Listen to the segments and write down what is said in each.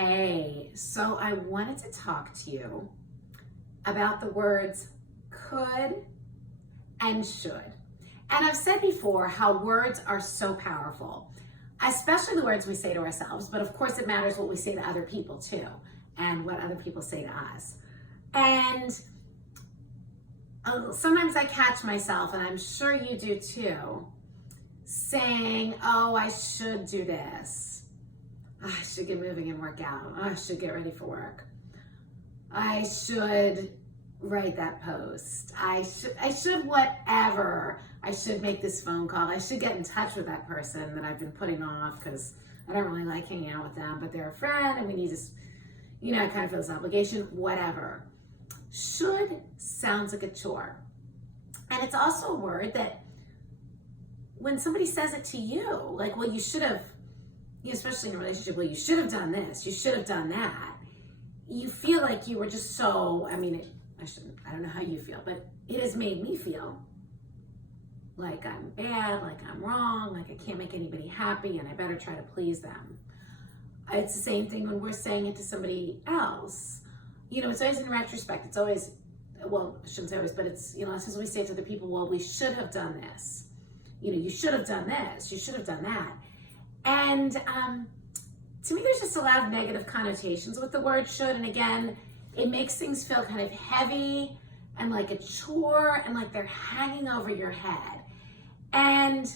Hey, so I wanted to talk to you about the words could and should. And I've said before how words are so powerful, especially the words we say to ourselves, but of course it matters what we say to other people too, and what other people say to us. And sometimes I catch myself, and I'm sure you do too, saying, oh, I should do this. I should get moving and work out. I should get ready for work. I should write that post. I should whatever. I should make this phone call. I should get in touch with that person that I've been putting off because I don't really like hanging out with them, but they're a friend and we need to, kind of feel this obligation, whatever. Should sounds like a chore. And it's also a word that when somebody says it to you, like, well, you should have, especially in a relationship, well, you should have done this, you should have done that. You feel like you were just so, I don't know how you feel, but it has made me feel like I'm bad, like I'm wrong, like I can't make anybody happy and I better try to please them. It's the same thing when we're saying it to somebody else. It's always in retrospect. It's always, well, I shouldn't say always, but it's, since we say it to the people, well, we should have done this. You should have done this, you should have done that. And to me, there's just a lot of negative connotations with the word should. And again, it makes things feel kind of heavy and like a chore and like they're hanging over your head. And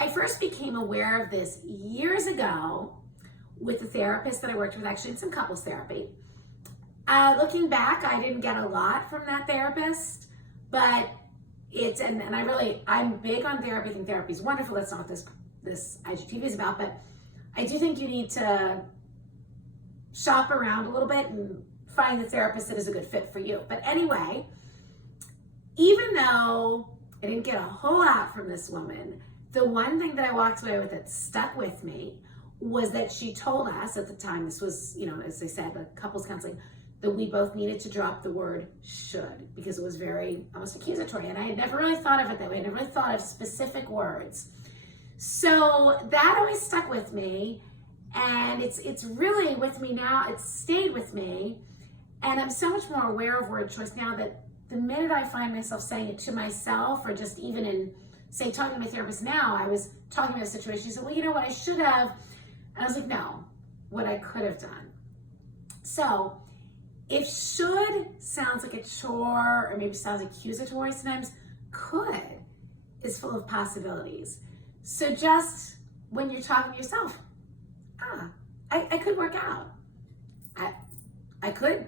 I first became aware of this years ago with a therapist that I worked with, actually in some couples therapy. Looking back, I didn't get a lot from that therapist, but I'm big on therapy. I think therapy is wonderful. That's not what this IGTV is about, but I do think you need to shop around a little bit and find the therapist that is a good fit for you. But anyway, even though I didn't get a whole lot from this woman, the one thing that I walked away with that stuck with me was that she told us at the time, this was, as I said, the couples counseling, that we both needed to drop the word should because it was very almost accusatory. And I had never really thought of it that way. I never really thought of specific words. So that always stuck with me, and it's really with me now. It's stayed with me, and I'm so much more aware of word choice now that the minute I find myself saying it to myself, or just even in, say, talking to my therapist now, I was talking about a situation. She said, well, you know what, I should have. And I was like, no, what I could have done. So if should sounds like a chore, or maybe sounds accusatory sometimes, could is full of possibilities. So just when you're talking to yourself, I could work out. I could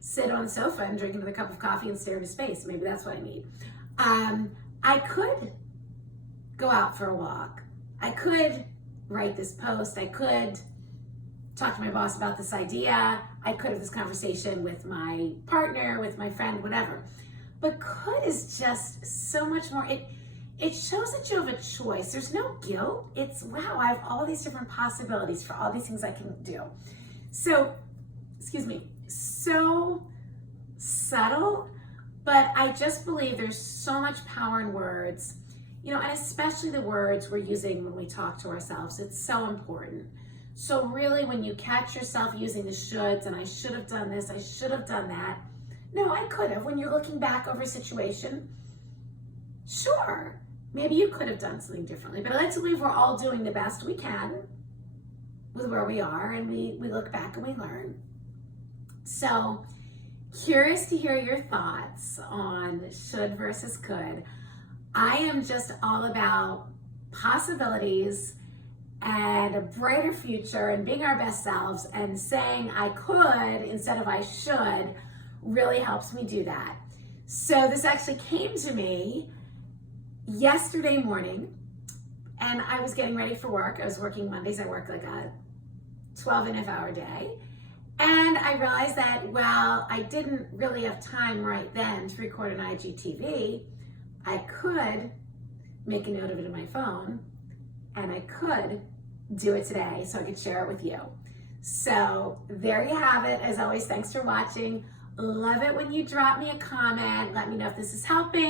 sit on the sofa and drink another cup of coffee and stare into space. Maybe that's what I need. I could go out for a walk. I could write this post. I could talk to my boss about this idea. I could have this conversation with my partner, with my friend, whatever. But could is just so much more. It shows that you have a choice. There's no guilt. It's, wow, I have all these different possibilities for all these things I can do. So, so subtle, but I just believe there's so much power in words, and especially the words we're using when we talk to ourselves. It's so important. So really, when you catch yourself using the shoulds, and I should have done this, I should have done that. No, I could have. When you're looking back over a situation, sure, maybe you could have done something differently, but I like to believe we're all doing the best we can with where we are, and we look back and we learn. So, curious to hear your thoughts on should versus could. I am just all about possibilities and a brighter future and being our best selves, and saying I could instead of I should really helps me do that. So this actually came to me yesterday morning, and I was getting ready for work. I was working Mondays. I work like a 12.5-hour day. And I realized that while I didn't really have time right then to record an IGTV, I could make a note of it in my phone, and I could do it today so I could share it with you. So there you have it. As always, thanks for watching. Love it when you drop me a comment. Let me know if this is helping.